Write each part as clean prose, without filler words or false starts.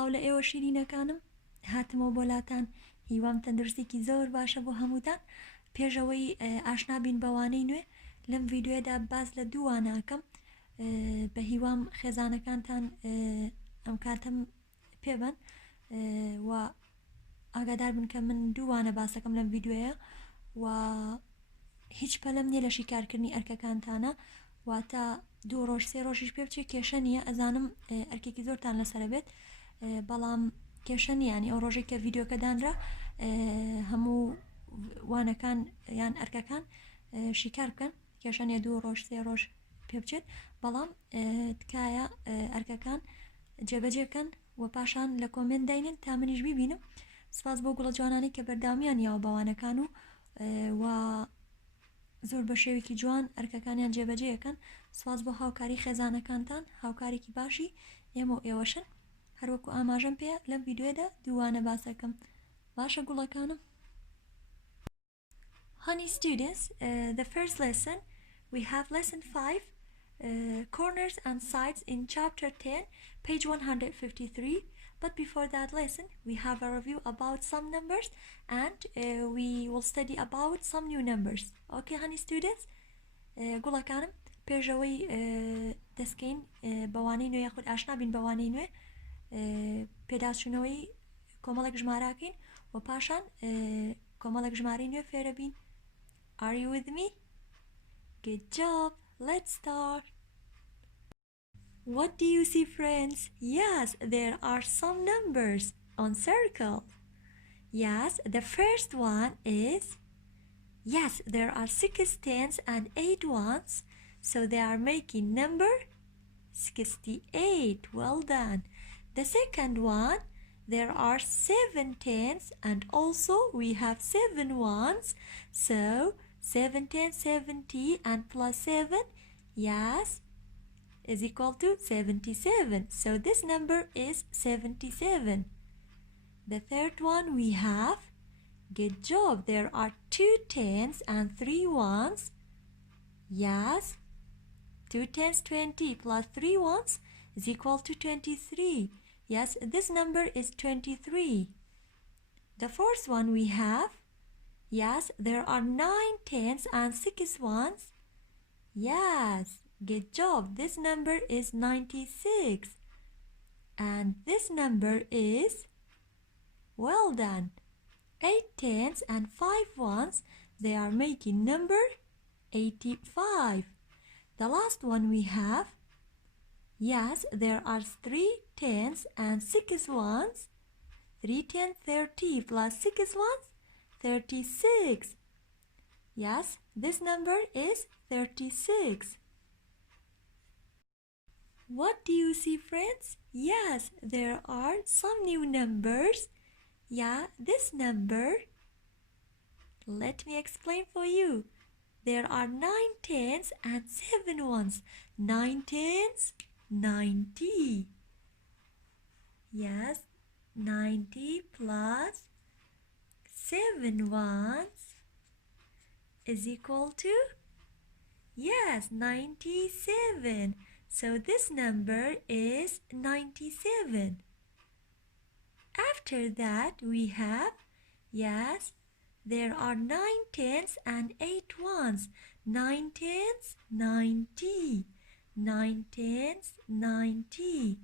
سڵاو لە ئێوە شیرینەکانم هاتمەوە بۆلاتان هیوام تەندروستێکی زۆر باشە بۆ هەمووتان پێشەوەی ئاشنابین بەوانەی نوێ لەم ڤیددیۆدا باز لە دوواناکەم بە هیوام خێزانەکانتان ئەم کاتم پێبن و ئاگادار بن کە من دووانە باسەکەم لەم ڤیددیۆیە و هیچ پەلەم نییە لە شیکارکردنی ئەرکەکانتانە واتە 2 ڕۆژ 3 ڕۆژیش پێ بچێت کێشە نییە ئەزانم ئەرکێکی زۆرتان لەسەر بێت بەڵام کێشە نیانی ئەو ڕۆژێک کە ڤیددیۆکە دانرا هەموو وانەکان یان ئەرکەکان شیکار بکەن کێشە نیە 2 ڕۆژ 3 ڕۆژ پێ بچێت بەڵام تکایە ئەرکەکان جێبەجێکەن و پاشان لە کۆمنت داینن تا منیش بیبینم سپاس بۆ گوڵە جوانانی کە بەردامیان یاوە بەوانەکان و زۆر بە شێوێکی جوان ئەرکەکانیان جێبەجێەکەن سپاس بۆ هاوکاری خێزانەکانتان هاوکارێکی باشی ئێمە و ئێوەشن هەروەکو ئاماژەم پێ لەم ڤیددیۆدا دووانە باسەکەم باشە گوڵەکانم. Honey students, the first lesson we have lesson 5 corners and sides in chapter 10 page 153. But before that lesson, we have a review about some numbers and we will study about some new numbers. Okay, honey students? Gula kanım, pejaway deskein bawani nwe yakhud ashna bin bawani nwe pedashunoy komalak jmarakin و pashan komalak jmari nwe fere bin. Are you with me? Good job. Let's start. What do you see, friends? Yes, there are some numbers on circle. Yes, the first one is, yes, there are 6 tens and 8 ones, so they are making number 68. Well done. The second one, there are 7 tens and also we have 7 ones, so 7 10 70 and plus 7, yes, is equal to 77. So this number is 77. The third one we have, good job, there are 2 tens and 3 ones. Yes, 2 tens 20 plus 3 ones is equal to 23. Yes, this number is 23. The fourth one we have, yes, there are 9 tens and 6 ones. Yes, good job. This number is 96. And this number is, well done, 8 tens and 5 ones. They are making number 85. The last one we have, yes, there are 3 tens and 6 ones. 3 10 30 plus 6 ones, 36. Yes, this number is 36. What do you see, friends? Yes, there are some new numbers. Yeah, this number, let me explain for you. There are 9 tens and 7 ones. 9 tens, 90. Yes, 90 plus 7 ones is equal to, yes, 97. So this number is 97. After that we have, yes, there are 9 tens and 8 ones. 9 tens, 90. 9 tens, 90.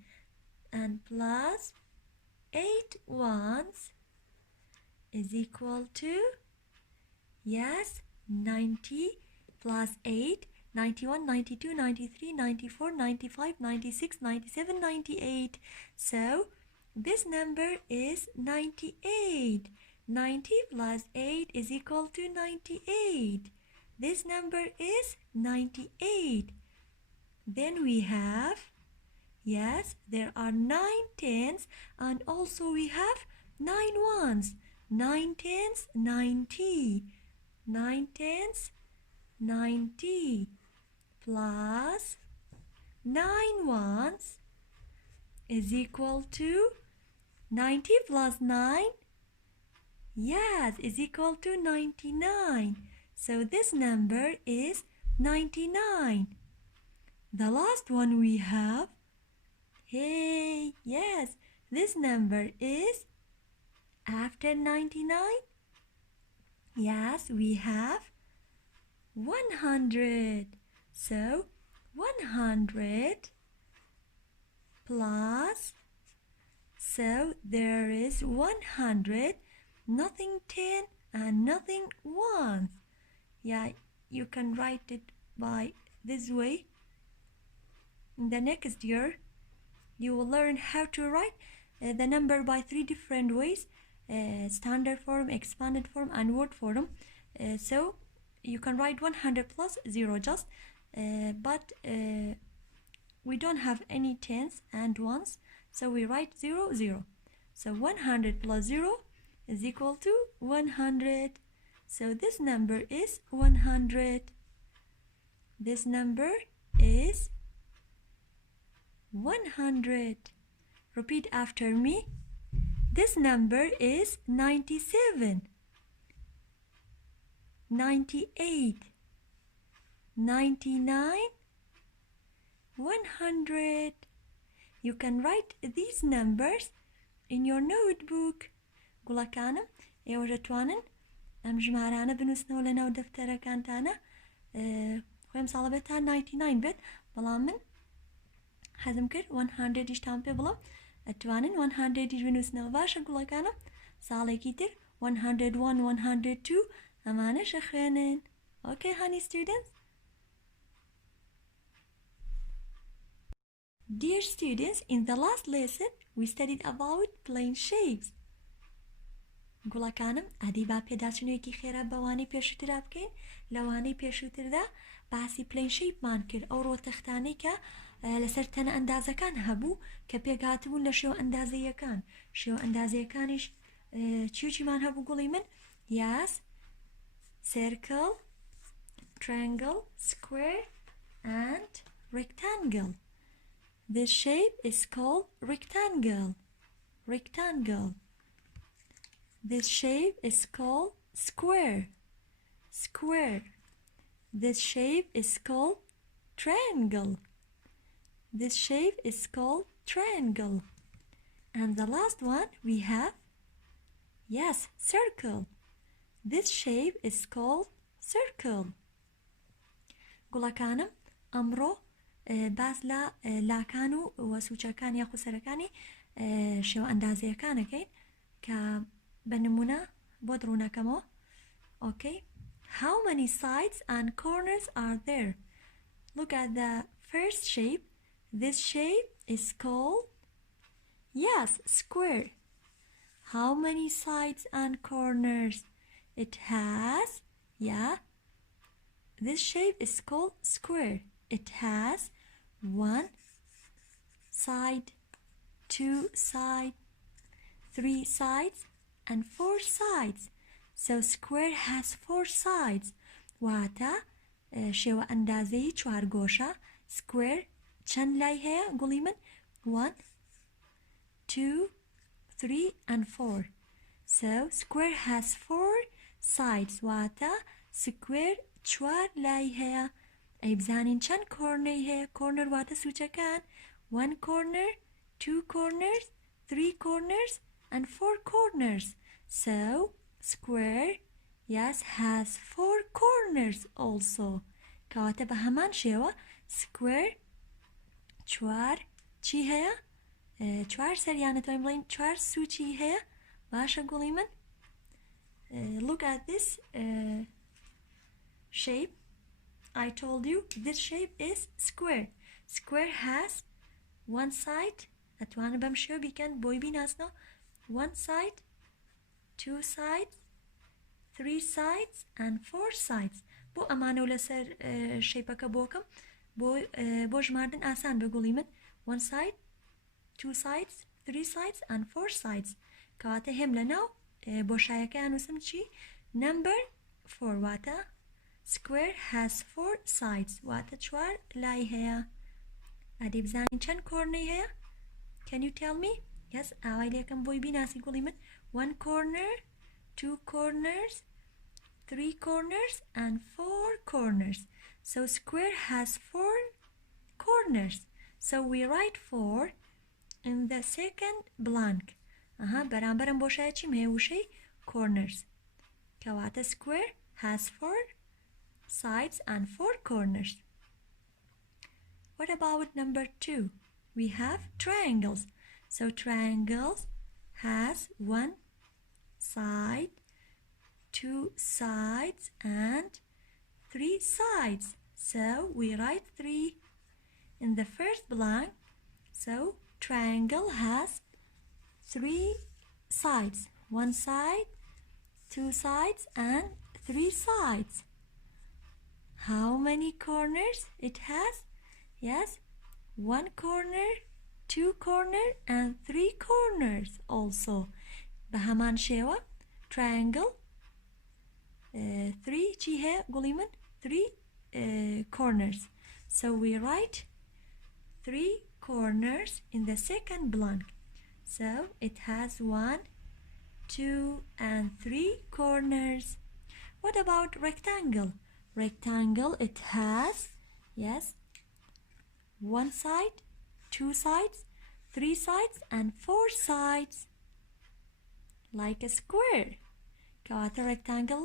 And plus 8 ones is equal to, yes, 90 plus 8, 91, 92, 93, 94, 95, 96, 97, 98. So this number is 98. 90 plus 8 is equal to 98. This number is 98. Then we have, yes, there are 9 tens and also we have 9 ones. 9 tens, 90. 9 tens, 90 plus 9 ones is equal to 90 plus 9, yes, is equal to 99. So this number is 99. The last one we have, hey, yes, this number is after 99. Yes, we have 100. So 100 plus, so there is 100, nothing 10 and nothing 1. Yeah, you can write it by this way. In the next year, you will learn how to write the number by 3 different ways: standard form, expanded form, and word form. So you can write 100 plus 0 just, but we don't have any tens and ones, so we write 0, 0. So 100 plus 0 is equal to 100. So this number is 100. This number is 100. Repeat after me. This number is 97, 98, 99, 100. You can write these numbers in your notebook. گوڵەکانم ئێوە دەتوانن ئەم ژمارانە بنووسنەوە لە ناو دەفتەرەکانتانە. خۆم ساڵە بێت تا 99 بێت، بەڵام من حەزم کرد 100 دیشتان پێ بڵم، ئەتوانن 100 دیش بنووسنەوە. باشە گوڵەکانم، ساڵێکی تر 101 102 ئەمانەشە خوێنن. Okay, honey students? Dear students, in the last lesson we studied about plane shapes. گوڵەکانم ئادی با پێداچونێکی خێرا بەوانەی پێشووترا بکەین. لەوانەی پێشووتردا باسی پلین شەیپمان کرد، ئەو ڕۆتەختانەی کە لەسەر تەنە ئەندازەکان هەبوو کە پێکهاتبوون لە شێوە ئەندازەیەکان. شێوە ئەندازەیەکانیش چیوچیمان هەبوو گوڵی من؟ Yes, circle, triangle, square and rectangle. This shape is called rectangle. Rectangle. This shape is called square. Square. This shape is called triangle. This shape is called triangle. And the last one we have, yes, circle. This shape is called circle. گوڵەکانم ئەمڕۆ باس لە لاکان و وەسوچەکان یا خوسەرەکانی شێوە ئەندازەیەکانەکەین کە بە نمونە بۆ دڕوونەکەمەوە. Okay, how many sides and corners are there? Look at the first shape. This shape is called, yes, square. How many sides and corners? It has, yeah, this shape is called square. It has 1 side, 2 sides, 3 sides, and 4 sides. So square has 4 sides. واتە شێوە ئەندازەی چوارگۆشە square چەند لای هەیە گوڵی من؟ 1 2 3 and 4. So square has 4 sides. واتە square چوار لای هەیە. ئەی بزانین چەند کۆرنەی هەیە؟ کۆرنەر واتە سوچەکان. 1 corner, 2 corners, 3 corners and 4 corners. So square, yes, has 4 corners also. کەواتە بە هەمان شێوە square چوار چی هەیە؟ چوار سەریانە توانین بڵین چوار سوچی هەیە. باشە گوڵی من؟ Look at this shape. I told you this shape is square. Square has 1 side. ئەتوانە بەم شێوە بیکەن بۆی بیناسنەوە. 1 side, 2 sides, 3 sides and 4 sides. بۆ ئەمانە و لەسەر شەیپەکە بۆکەم بۆ ژماردن ئاسان بگوڵی من. 1 side, 2 sides, 3 sides and 4 sides. کەواتە هێم لە ناو بۆشایەکەیان نووسم چی؟ number 4. واتە square has 4 sides. واتە چوار لای هەیە. ئەدی بزانین چەند کۆرنەی هەیە؟ Can you tell me? Yes, ئاوای لێکم بۆی بیناسی گوڵی من. 1 corner, 2 corners, 3 corners and 4 corners. So square has 4 corners. So we write 4 in the second blank. بەرامبەرم بۆشایە چیم هەیە وشەی corners. کەواتە square has 4 sides and 4 corners. What about number 2? We have triangles. So triangles has 1 side, 2 sides and 3 sides. So we write 3 in the first blank. So triangle has 3 sides. 1 side, 2 sides and 3 sides. How many corners it has? Yes, 1 corner, 2 corner and 3 corners also. بهمان شێوە triangle 3 چی هەیە گوڵی من 3 corners. So we write 3 corners in the second blank. So it has 1, 2 and 3 corners. What about rectangle? Rectangle, it has, yes, 1 side, 2 sides, 3 sides and 4 sides. Like a square. کەواتە rectangle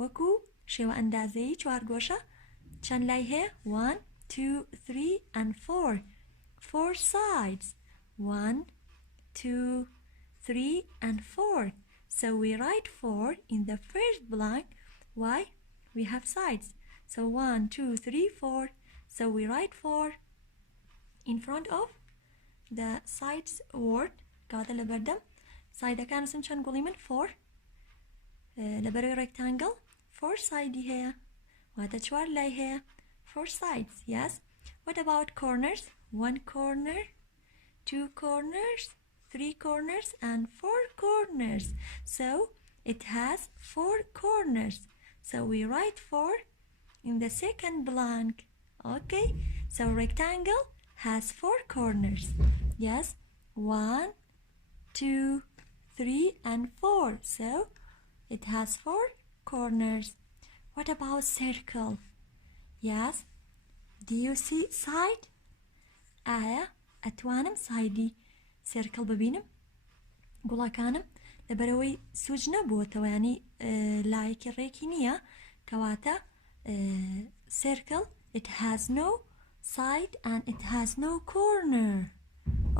وەکو شێوە ئەندازەیی چوارگۆشە چەند لای هەیە 1, 2, 3 and 4. 4 sides. 1, 2, 3 and 4. So we write 4 in the first blank. Why? We have sides. So 1, 2, 3, 4. So we write 4 in front of the sides word. کەواتە لە بەردەم سایدەکان سم چەند گوڵی من 4 لە بەرەوەی rectangle 4 سایدی هەیە واتە 4 لای هەیە 4 sides. Yes. What about corners? 1 corner, 2 corners, 3 corners and 4 corners. So it has 4 corners. So we write 4 in the second blank. Okay. So rectangle has 4 corners. Yes. 1, 2, 3 and 4. So it has 4 corners. What about circle? Yes. Do you see side? ئایا ئەتوانم سایدی سێرکڵ ببینم؟ گوڵەکانم لەبەرەوەی سووج نەبووەتەوە ینی لایەکی ڕێکی نییە کەواتە circle it has no side and it has no corner.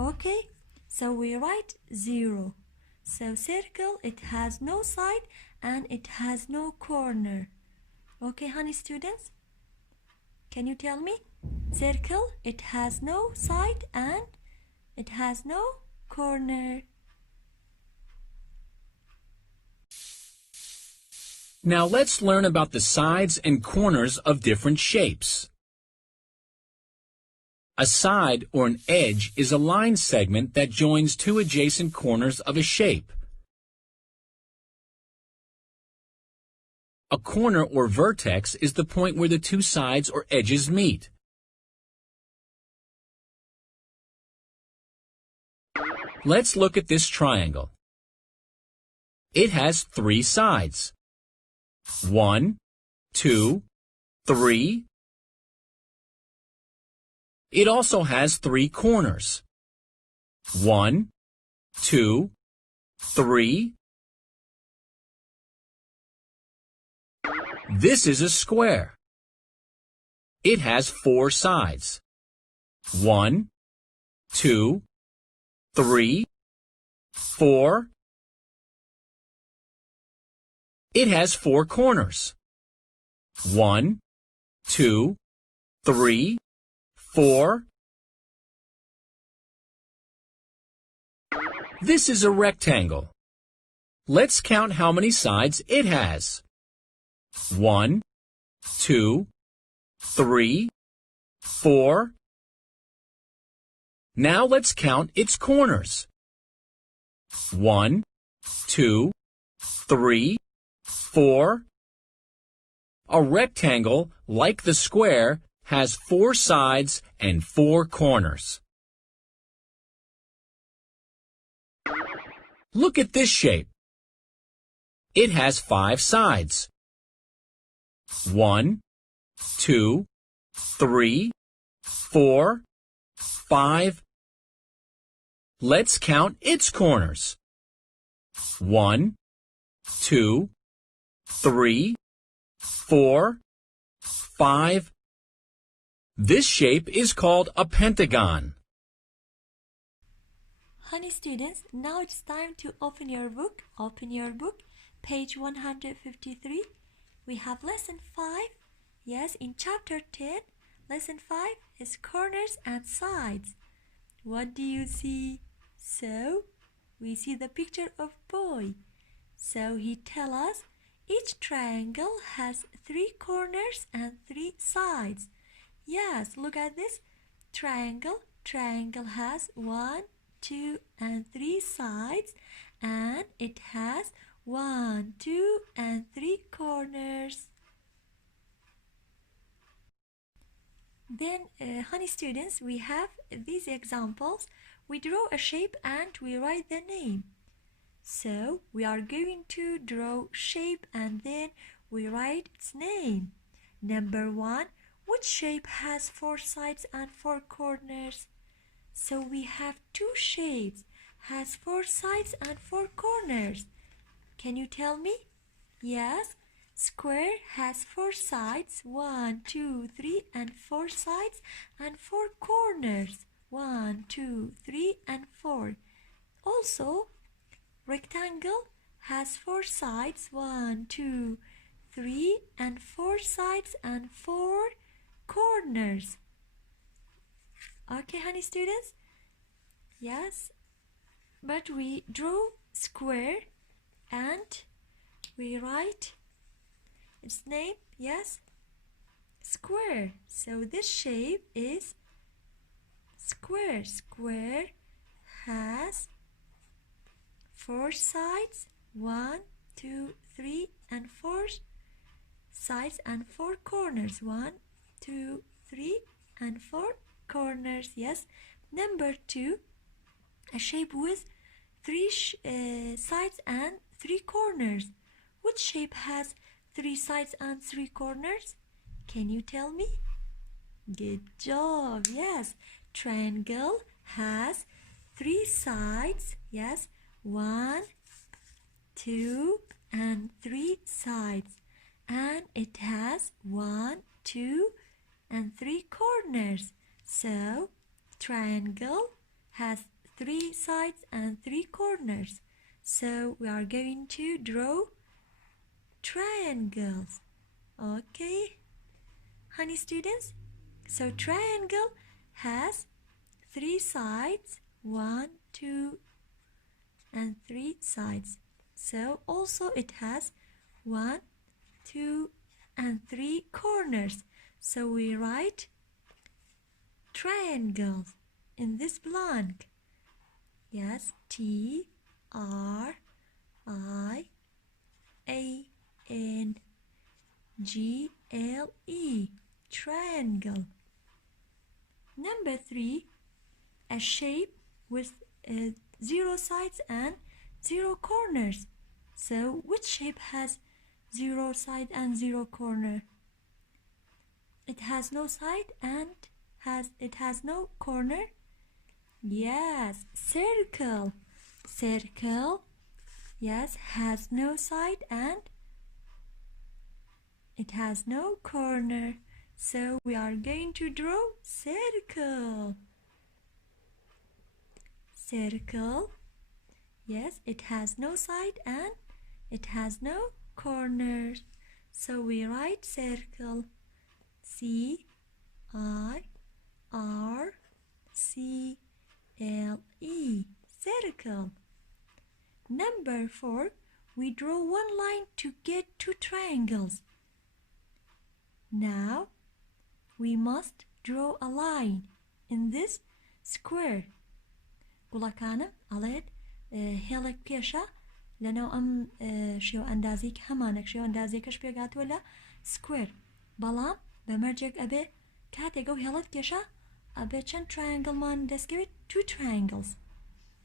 Okay, so we write 0. So circle it has no side and it has no corner. Okay, honey students, can you tell me? Circle it has no side and it has no corner. Now let's learn about the sides and corners of different shapes. A side or an edge is a line segment that joins two adjacent corners of a shape. A corner or vertex is the point where the two sides or edges meet. Let's look at this triangle. It has 3 sides. 1, 2, 3. It also has 3 corners. 1, 2, 3. This is a square. It has 4 sides. 1, 2, 3, 4. It has 4 corners. 1, 2, 3, 4. This is a rectangle. Let's count how many sides it has. 1, 2, 3, 4. Now let's count its corners. 1, 2, 3, 4. A rectangle, like the square, has 4 sides and 4 corners. Look at this shape. It has 5 sides. 1, 2, 3, 4, 5. Let's count its corners. 1, 2, 3, 4, 5. This shape is called a pentagon. Honey students, now it's time to open your book. Open your book, page 153. We have lesson 5. Yes, in chapter 10, lesson 5 is corners and sides. What do you see? So, we see the picture of boy. So he tell us each triangle has 3 corners and 3 sides. Yes, look at this. Triangle has 1, 2, and 3 sides, and it has 1, 2, and 3 corners. Then, honey students, we have these examples. We draw a shape and we write the name. So, we are going to draw shape and then we write its name. Number 1, which shape has 4 sides and 4 corners? So, we have 2 shapes, has 4 sides and 4 corners. Can you tell me? Yes. Square has 4 sides, 1, 2, 3, and 4 sides, and 4 corners, 1, 2, 3, and 4. Also, rectangle has 4 sides, 1, 2, 3, and 4 sides, and 4 corners. Okay, honey students? Yes, but we draw square and we write its name. Yes, square. So this shape is square. Square has 4 sides, 1, 2, 3, and 4 sides and 4 corners, 1, 2, 3, and 4 corners. Yes. Number 2, a shape with 3 sides and 3 corners. Which shape has 3 sides and 3 corners? Can you tell me? Good job. Yes, triangle has 3 sides. Yes, 1, 2, and 3 sides, and it has 1, 2, and 3 corners. So triangle has 3 sides and 3 corners. So we are going to draw triangles. Okay, honey students? So triangle has 3 sides, 1, 2, and 3 sides. So also it has 1, 2, and 3 corners. So we write triangles in this blank. Yes, T-R-I-A-N-G-L-E, triangle. Number 3, a shape with 0 sides and 0 corners. So which shape has 0 side and 0 corner? It has no side and it has no corner. Yes, circle. Circle, yes, has no side and it has no corner. So we are going to draw circle. Circle, yes, it has no side and it has no corners. So we write circle. C-I-R-C-L-E, circle. Number 4, we draw one line to get 2 triangles. Now we must draw a line in this square. گوڵەکانم ئەڵێت هێڵێک پێشە لەناو ئەم شێوە ئەندازەی کە هەمانەک شێوە ئەندازەیەکەش پێگاتووە لە سکوێر، بەڵام بەمەرجێک ئەبێ کاتێک ئەو هێڵت کێشە ئەبێ چەند ترایەنگڵمان دەستکەوێت 2 triangles.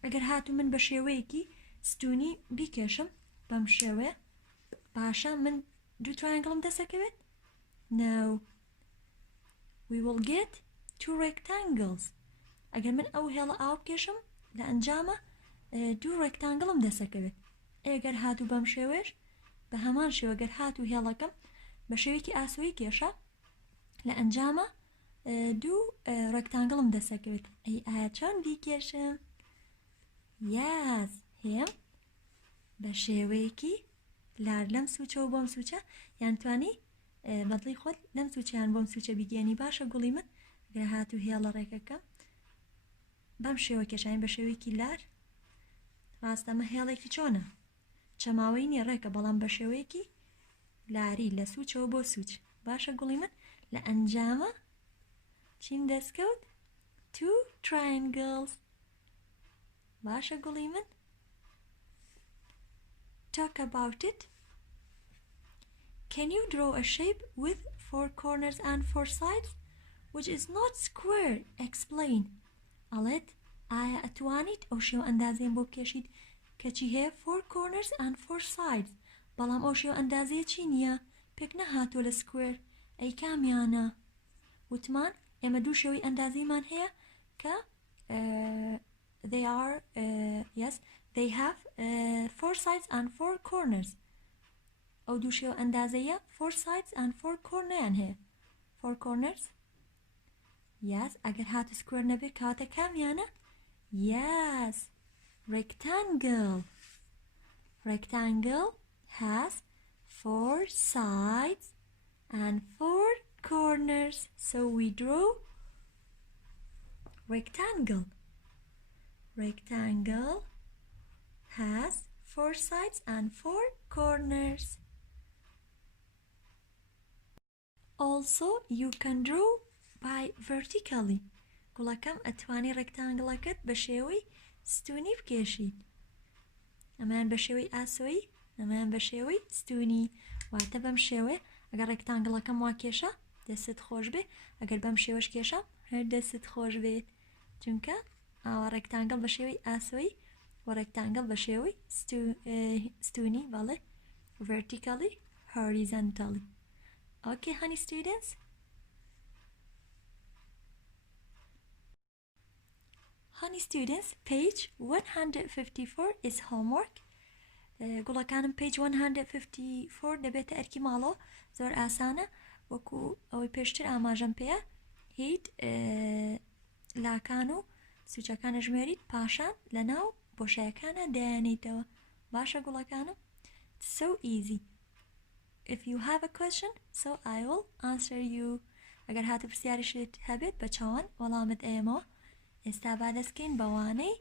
ئەگەر هاتو من بە شێوەیەکی ستونی بیکێشم بەم شێوەیە باشە من 2 triangleم دەستەکەوێت؟ No, we will get 2 rectangles. ئەگەر من ئەو هێڵە ئاو بکێشم لە ئەنجامە دوو ڕێکتانگڵم دەسەکەوێت ئەگەر هاتوو بەم شێوێش بە هەمان شێوەگەر هاتوو هێڵەکەم بە شێوەیەکی ئاسووی کێشە لە ئەنجامە دوو ڕێکتانگڵم دەسەکەوێت ئایا چۆن بیکێشم یاس هێم بە شێوەیەکی لار لەم سوچە و بۆم سوچە یان توانی بەدڵی خۆت لەم سوچیان بۆم سوچە بیگەێنی باشە گوڵی من گەر هاتوو هێڵە ڕێکەکە بەم شێوە کێشاین بە شێوەیەکی لار ڕاستەمە هێڵێکی چۆنە چەماوەی نیە ڕێکە بەڵام بە شێوەیەکی لاری لە سوچەوە بۆ سوچ باشە گوڵی من لە ئەنجامە چیم دەستکەوت two triangles باشە گوڵی من talk about it can you draw a shape with 4 corners and 4 sides which is not square explain ئەڵێت ئایا ئەتوانیت ئەو شێوە ئەندازەیەم بۆ بکێشیت کەچی هەیە 4 corners and 4 sides بەڵام ئەو شێوە ئەندازەیە چی نییە پێک نەهاتۆ لە square ئەی کامیانە وتمان ئێمە دوو شێوەی ئەندازەیمان هەیە کە they are yes they have 4 sides and 4 corners ئەو دوو شێوە ئەندازەیە 4 sides and 4 corners هەیە 4 corners yes ئەگەر هاتو square نەبێت کاتە کامیانە yes rectangle has 4 sides and 4 corners so we draw rectangle has 4 sides and 4 corners also you can draw by vertically گوڵەکەم ئەتوانی ڕێکتانگڵەکەت بە شێوەی ستونی بکێشیت ئەمان بە شێوەی ئاسۆیی ئەمان بە شێوەی ستونی واتە بەم شێوێ ئەگەر ڕێکتانگڵەکەم وا کێشە دەست خۆش بێ ئەگەر بەم شێوەش کێشە هەر دەست خۆش بێت چونکە ئاوا ڕێکتانگڵ بە شێوەی ئاسۆیی و ڕێکتانگڵ بە شێوەی ستونی بەڵێ vertically horizontally okay honey students page 154 is homework گوڵەکانم page 154 دەبێتە ئەرکی ماڵەوە زۆر ئاسانە وەکو ئەوەی پێشتر ئاماژەم پێە هیچ لاکان و سوچەکانە ژمێریت پاشان لە ناو بۆشایەکانە دایانیتەوە باشە گوڵەکانم so easy if you have a question so I will answer you ئەگەر هاتو پرسیاریشت هەبێت بە چاوان وەڵامت ئێمەوە ئێستا با دەستکەین بە وانەی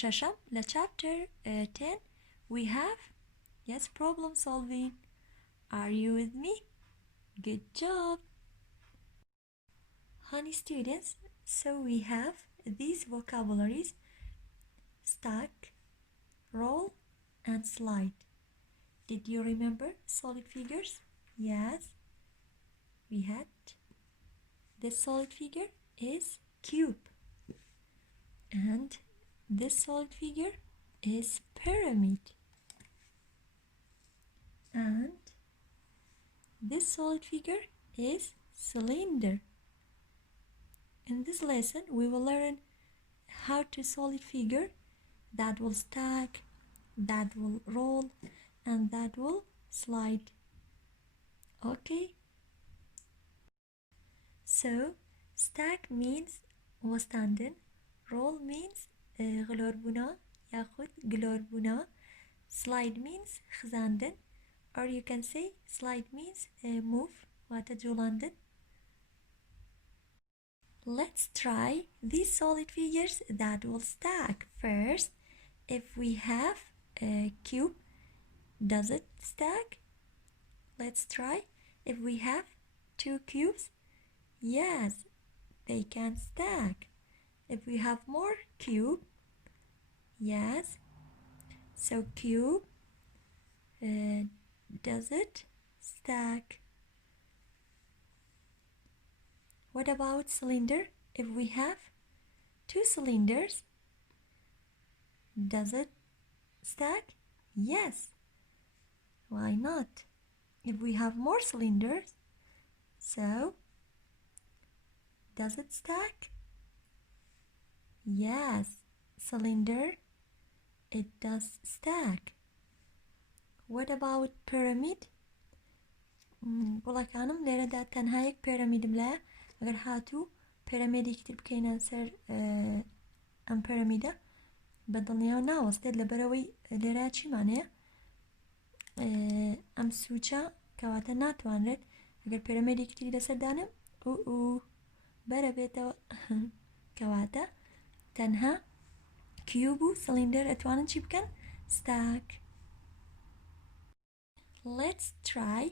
شەشەم لە chapter 10 we have yes problem solving are you with me good job honey students so we have these vocabularies stack roll and slide did you remember solid figures yes we had this solid figure is cube and this solid figure is pyramid and this solid figure is cylinder. In this lesson we will learn how to solid figure that will stack, that will roll and that will slide. Okay, so stack means وەستاندن roll means غلۆربوونا یاخود گلۆربوونا slide means خزاندن or you can say slide means move واتە جوڵاندن let's try these solid figures that will stack first if we have a cube does it stack let's try if we have 2 cubes yes they can stack if we have more cube yes so cube does it stack what about cylinder if we have 2 cylinders does it stack yes why not if we have more cylinders so does it stack yes cylinder? It does stack. What about pyramid? گوڵەکانم لێرەدا تەنها یەک پێرەمیدم لایە ئەگەر هاتوو پێرەمێدێکی بکەینە سەر ئەم پێرەمیدە بە دڵنیاو ناوەستێت لەبەرەوەی لێرە چیمانەیە ئەم سوچە کەواتە ناتوانرێت ئەگەر پێرەمێدێکی تری لەسەردانم بەرە بێتەوە کەواتە تەنها کیوب و سلندر ئەتوانن چی بکەن stack. Let's try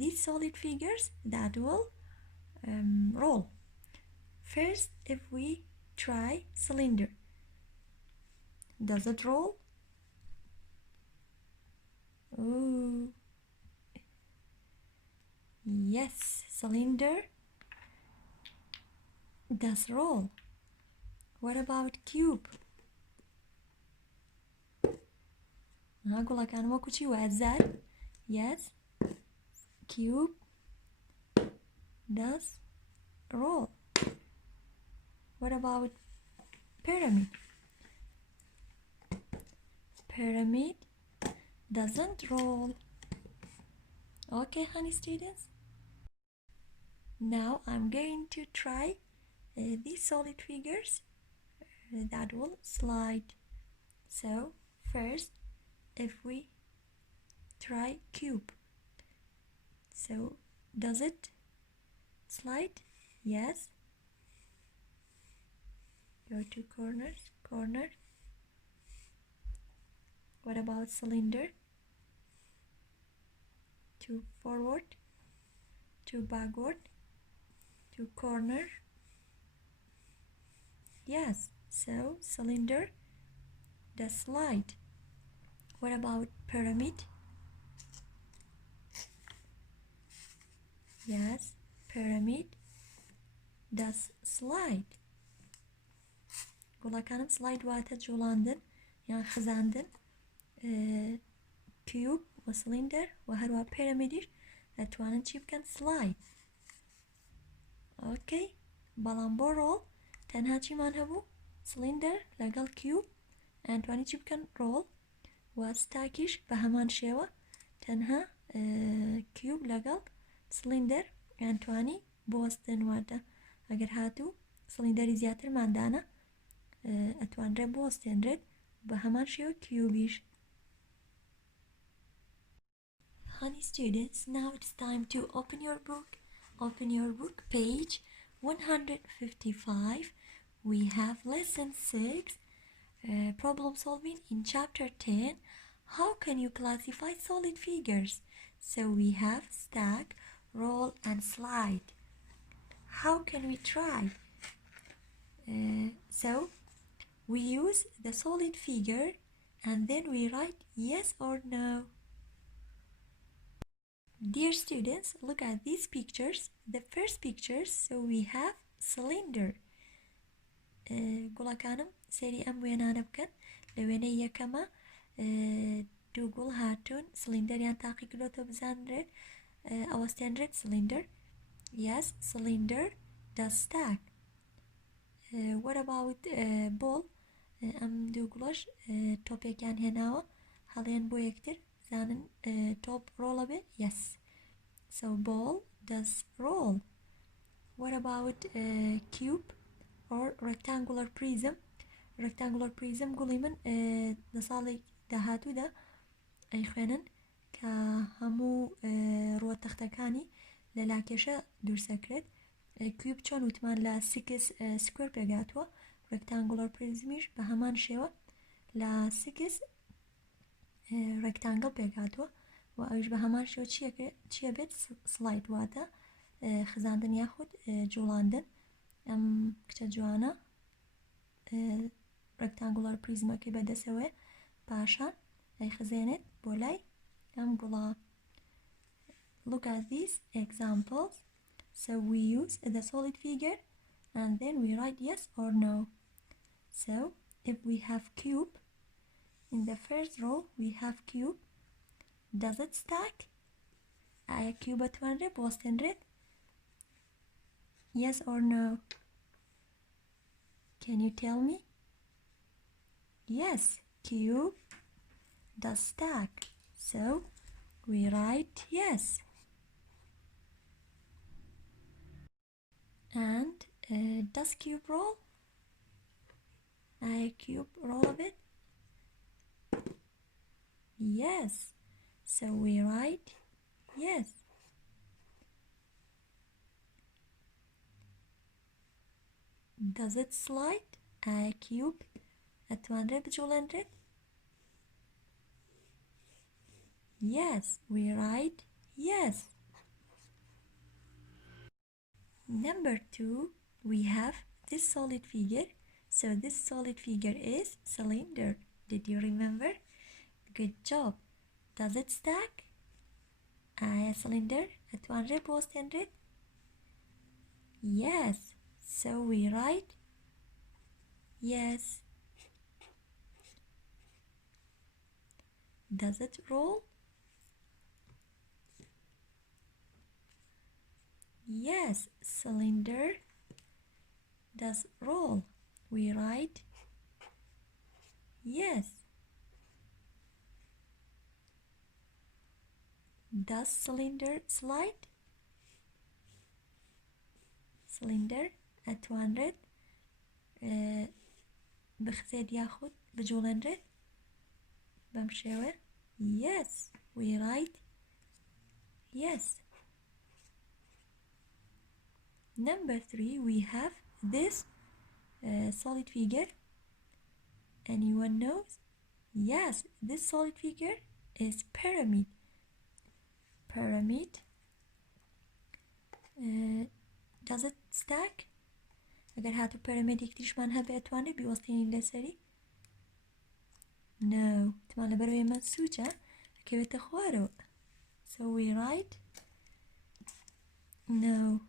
these solid figures that will roll. First, if we try cylinder, does it roll? Ooh. Yes, cylinder does roll. What about cube? گوڵەکان وەکو چی وازار. Yes, cube does roll. What about pyramid? Pyramid doesn't roll. Okay, honey students? Now I'm going to try these solid figures that will slide. So first, if we try cube, so does it slide? Yes. Go to corners, corner. What about cylinder? To forward, to backward, to corner. Yes, so cylinder does slide. What about pyramid? Yes, pyramid does slide. گوڵەکانم slide واتە جوڵاندن یان خزاندن. کیوب و سلندر و هەروە پێرەمیدیش ئەتوانن چی بکەن slide. ئۆکەی بەڵام بۆ ڕۆڵ تەنها چیمان هەبوو سلندر لەگەڵ کیوب ئەتوانی چی بکەن ڕۆڵ و ستاکیش بە هەمان شێوە تەنها کیوب لەگەڵ سلندر ئەتوانی بوەستن واتە ئەگەر هاتوو سلندەری زیاترماندانە ئەتوانرێت بوەستێنرێت بە هەمان شێوە کیوبیش. Honey students, now it's time to open your book. Open your book, page 155. We have lesson 6, problem solving in chapter 10. How can you classify solid figures? So we have stack, roll and slide. How can we try? So we use the solid figure and then we write yes or no. Dear students, look at these pictures. The first pictures, so we have cylinder. گوڵەکانم سێری ئەم وێنانە بکەن لە وێنەی یەکەمە دوو گوڵ هاتوون سلندەریان تاقی کردۆتە بزانرێت ئەوەستێنرێت cylinder. Yes, cylinder does stack. What about ball? ئەم دوو گوڵەش تۆپێکیان هێناوە هەڵێن بۆ یەکتر زانن تۆپ ڕۆڵە بێ. Yes, so ball does roll. What about cube or rectangular prism? Rectangular prism گوڵی من لە ساڵی داهاتوودا ئەیخوێنن کە هەموو ڕۆتەختەکانی لە لاکێشە دوورسەکرێت. کیوب چۆن وتمان لە 6 سکوێر پێگاتووە rectangular prismiش بە هەمان شێوە لە 6 rectangle پێگاتووە و ئەوش بە هەمان شێوە چیە بێت slide واتە خزاندن یاخود جوڵاندن. ئەم کچە جوانە rectangular prismەکەی بەدەسەوەی پاشان ئەیخزێنێت بۆ لای ئەم گوڵە. Look at these examples. So we use the solid figure and then we write yes or no. So if we have cube, in the first row we have cube. Does it stack? Cube أتوانري بوستنريت? Yes or no? Can you tell me? Yes, cube does stack. So we write yes. And does cube roll? A cube roll a bit? Yes. So we write yes. Does it slide? A cube at 200 بجولندرد? Yes, we write yes. Number 2, we have this solid figure. So this solid figure is cylinder. Did you remember? Good job. Does it stack? A cylinder at 200 post 100? Yes. So we write yes. Does it roll? Yes, cylinder does roll. We write yes. Does cylinder slide? Cylinder at 200 بخزيد ياخد بجولندرد بمشيوه. Yes, we write yes. Number 3, we have this solid figure. Anyone knows? Yes, this solid figure is pyramid. Pyramid. Does it stack? اگر هاتو pyramid یکتیشمان هبه اتوانه بیوستینی لسری؟ No. تمام لبروی منسوجة كيف تخوارو. So we write no.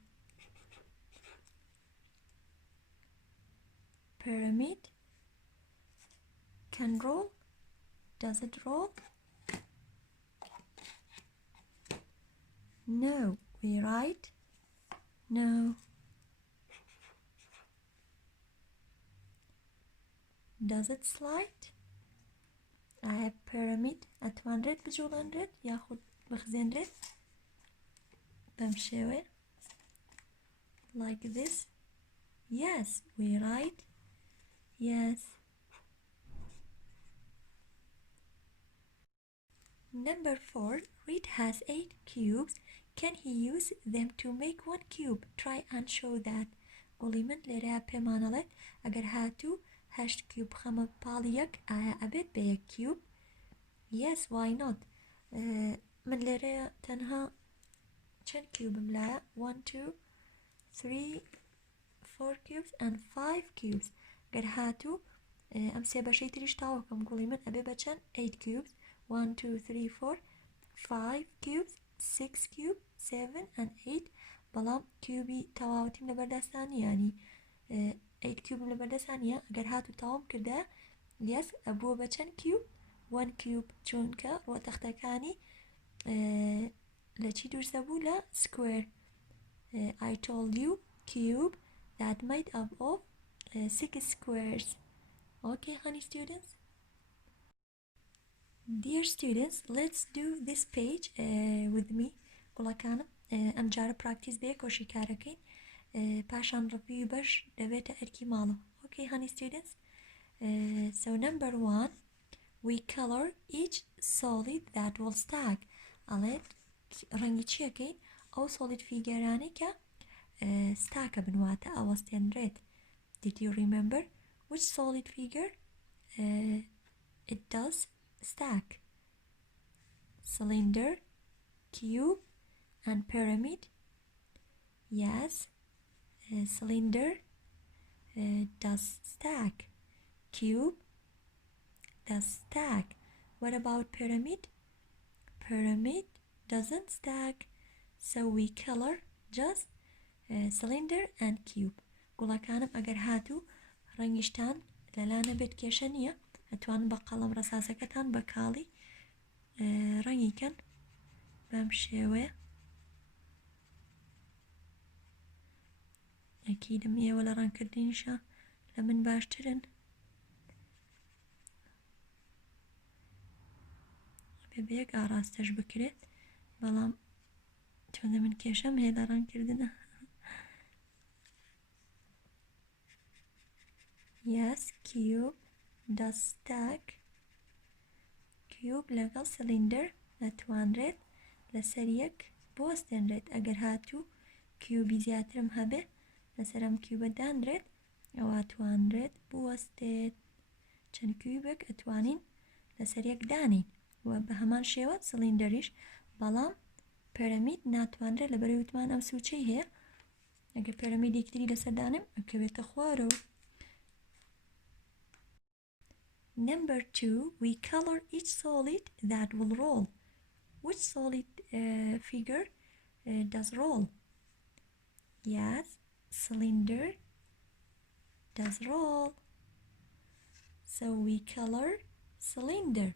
Pyramid can roll. Does it roll? No. We write no. Does it slide? I have pyramid at 200 بجول 100 ياخد بخزين 100 بمشيوه like this. Yes, we write yes. Number 4, Reed has 8 cubes. Can he use them to make 1 cube? Try and show that. قولي من ليرها بمانالت اگر هاتو 8 cube خمه باليك ابد بيك cube. Yes, why not? من ليرها تنها 10 cube ملاها 1 2 3 4 cubes and 5 cubes. اگر هاتو امسي بشي تريش تاوكم قولي من ابي بچن 8 cubes 1 2 3 4 5 cubes 6 cube 7 and 8 بلام كيوبي تواوتيم لبردستاني يعني 8 كيوب لبردستانية اگر هاتو تاوم كرده yes ابو بچن cube 1 cube چونكا رو تختكاني لچي دور زبولا square. I told you cube that made up of 6 squares. Okay, honey students? Dear students, let's do this page with me. قولكانم ام جار practice بيك وشي كاركين باشان review باش دبيتا اركي مالو. Okay, honey students? So number 1, we color each solid that will stack. عليت رنگي چيكين او solid figureاني كا stack بنواتا او استنريت. Did you remember which solid figure it does stack? Cylinder, cube and pyramid. Yes, cylinder does stack. Cube does stack. What about pyramid? Pyramid doesn't stack. So we color just cylinder and cube. قولكانم اگر هاتو رنگشتان للانا بيت كيشانية اتوان بقلم رصاصكتان بكالي رنگي كان بمشيوه اكيد مية ولا ران كردينشا لمن باشترن بەبێک ئاراستەش بکرێت بەڵام چۆنە من کێشەم هەیە لە ڕاnkردنە. Yes, cube does stack. Cube لەگەڵ سلندر دەتوانرێت لەسەر یەک بوەستێنرێت. ئەگەر هاتوو کیوبی زیاترم هەبێ لەسەر ئەم کیوبە دانرێت ئەوە توانرێت بوەستێت. چەند کیوبێک ئەتوانین لەسەر یەک دانین و بە هەمان شێوە سلندەریش، بەڵام پەرەمید ناتوانرێت لەبەرەوەی وتمان ئەم سوچەی هەیە. ئەگەر پەرەمیدێکی تری لەسەر دانم ئەکەوێتە خوارەوە. Number 2, we color each solid that will roll. Which solid figure does roll? Yes, cylinder does roll. So we color cylinder.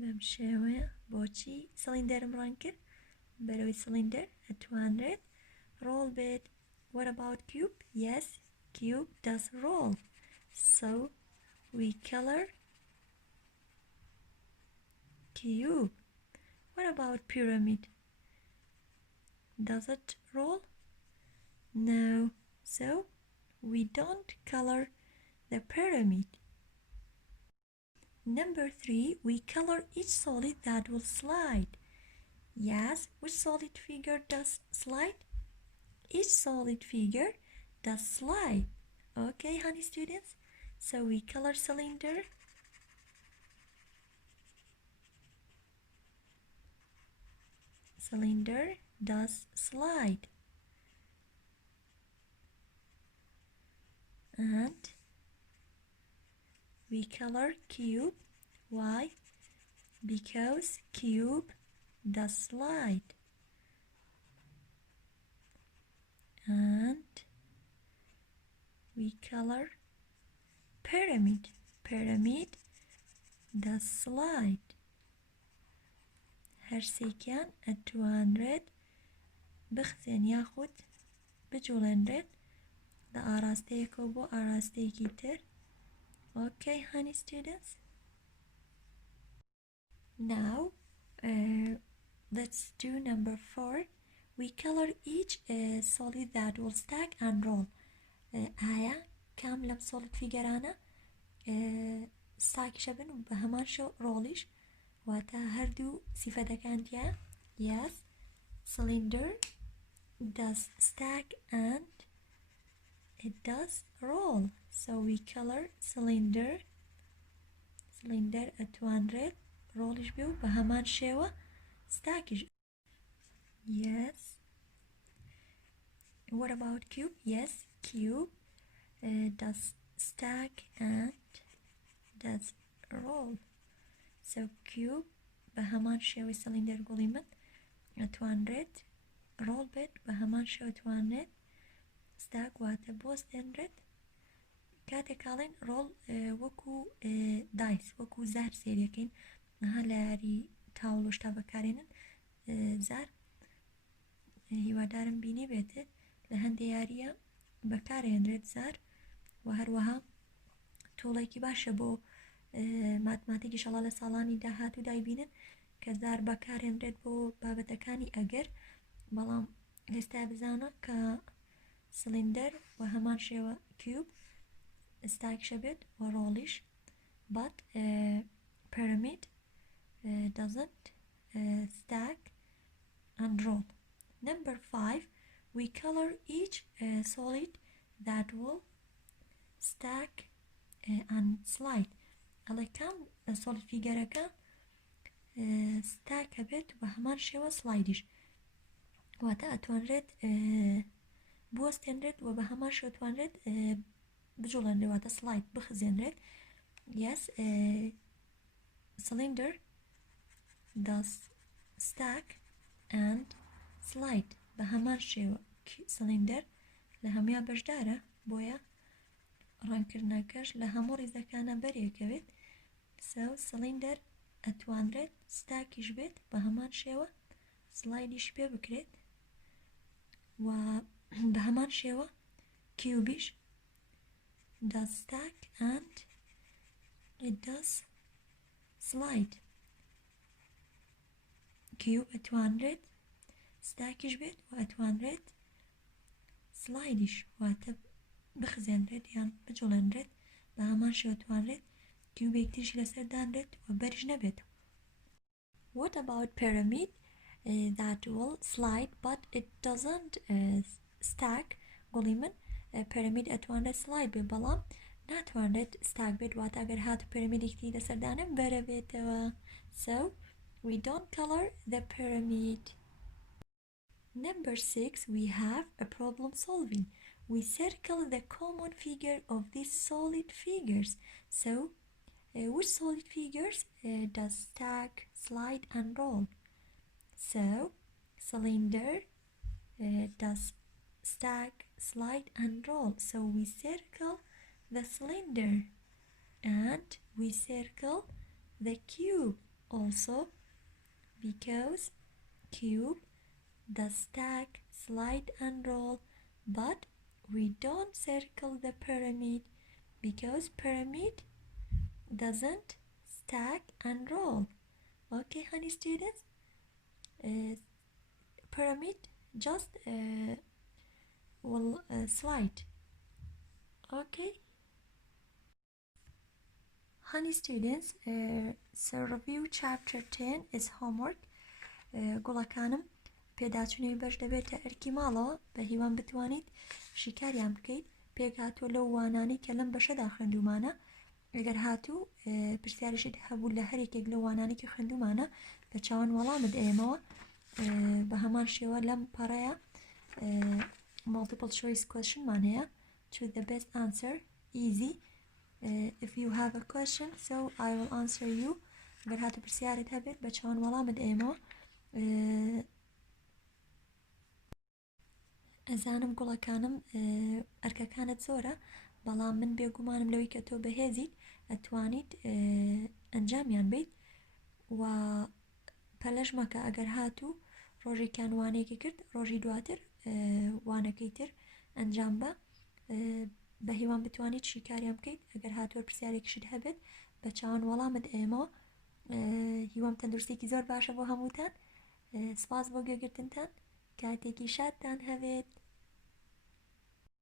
بەم شێوەیە بۆچی سلندەرم ڕان کرد؟ بەرەوەی سلندر ئەتوانرێت ڕۆڵ بێت. What about cube? Yes, cube does roll. So we color cube. What about pyramid? Does it roll? No. So we don't color the pyramid. Number 3, we color each solid that will slide. Yes, which solid figure does slide? Each solid figure does slide. Okay, honey students? So we color cylinder. Cylinder does slide. And we color cube. Why? Because cube does slide. And we color pyramid. Pyramid does slide. هەرسێکیان ئەتوانرێت بخزێن یاخود بجوڵێنرێت لە ئاراستەیەکەوە بۆ ئاراستەیەکی تر. Okay, honey students? Now, let's do number 4. We color each solid that will stack and roll. آیا کام لەم solid فیگەرانە ستاکیشە بن و بە هەمان شێو ڕۆڵیش واتە هەردوو سیفەتەکانتیە؟ Yes, cylinder does stack and it does roll. So we color cylinder. Cylinder ئەتوانرێت ڕۆڵیش بێ و بە هەمان شێوە ستاکیش. Yes. What about cube? Yes, cube does stack and does roll. So cube بە هەمان شێوەی سلندەر گوڵی من ئەتوانرێت ڕۆڵ بێت، بە هەمان شێوە ئەتوانرێت ستاک واتە بۆستێنرێت. کاتێک کاڵێن ڕۆڵ وەکو دایس وەکو زار سێریەکەین ئەها لە یاری تاوڵ شتا بەکارێنن زار هیوادارم بینی بێتێت لە هەندێک یاریە بەکارێنرێت زار و هەروەها تۆڵێکی باشە بۆ ماتماتیکی شەڵا لە ساڵانی داهات و دایبینن کە زار بەکارێنرێت بۆ بابەتەکانی ئەگەر، بەڵام ئێستا بزانە کە سلندەر و هەمان شێوە کیوب ستاکشە بێت و ڕۆڵیش. but pyramid doesn't stack and roll. Number 5, we color each solid that will stack and slide. ئەڵێ کام solid فیگەرەکە ستاکە بێت و بە هەمان شێوە سلایدیش واتە ئەتوانرێت بوەستێنرێت و بە هەمان شێوە ئەتوانرێت بجوڵێنرێت واتە سلاید بخزێنرێت. Yes, cylinder does stack and slide. بە هەمان شێوە سلندەر لە هەمویان بەشدارە بۆیە ڕانکردنەکەش لە هەموو ڕیزەکانە بەرێکەوێت. So cylinder ئەتوانرێت ستاکیش بێت بە هەمان شێوە سلایدیش پێ بکرێت و بە هەمان شێوە کیوبیش does stack and it does slide. کیوب ئەتوانرێت ستاکیش بێت و ئەتوانرێت سلایدیش واتە بخزێنرێت یان بجوڵێنرێت بە هەمان شێوە توانرێت کیوبێکتیشی لەسەر دانرێت و بەرج نەبێت. What about pyramid that will slide but it doesn't stack؟ گوڵی من pyramid ئەتوانرێت سلاید بێت بەڵام ناتوانرێت ستاک بێت واتە ئەگەر هات pyramidێکتی لەسەر دانێ بەرە بێتەوە. So we don't color the pyramid. Number 6, we have a problem solving. We circle the common figure of these solid figures. So, which solid figures does stack, slide, and roll? So, cylinder does stack, slide, and roll. So, we circle the cylinder and we circle the cube also because cube does stack, slide, and roll, but we don't circle the pyramid because pyramid doesn't stack and roll. Okay, honey students? Pyramid just will slide. Okay? Honey students, so review chapter 10 is homework. گوڵەکانم پێداچوونەوەی بەش دەبێتە ئەرکی ماڵەوە بە هیوان بتوانیت شیکاریان بکەیت پێک هاتووە لەو وانانی کە لەم بەشەدا خوێندومانە. ئەگەر هاتوو پرسیارشت هەبوو لە هەرێکێک لە وانانی کە خوێندومانە بە چاوان وەڵامت ئێمەوە بە هەمان شێوە لەم پەڕەیە multiple choice questionمان هەیە. choose the best answer easy. If you have a question so I will answer you. ئەگەر هاتوو پرسیارت هەبێت بە چاوان وەڵامت ئێمەوە. ئەزانم گوڵەکانم ئەرکەکانت زۆرە بەڵام من بێگومانم لەوەی کە تۆ بەهێزیت ئەتوانیت ئەنجامیان بیت و پەلەش مەکە ئەگەر هاتوو ڕۆژێکیان وانەیەکی کرد ڕۆژی دواتر وانەکەی تر ئەنجام بە بە هیوان بتوانیت شیکاریان بکەیت. ئەگەر هاتووە پرسیارێکیشت هەبێت بە چاوان وەڵامت ئێمەوە. هیوام تەندروستێکی زۆر باشە بۆ هەمووتان. سپاس بۆ گوێگرتنتان. کاتێکی شادتان هەبێت.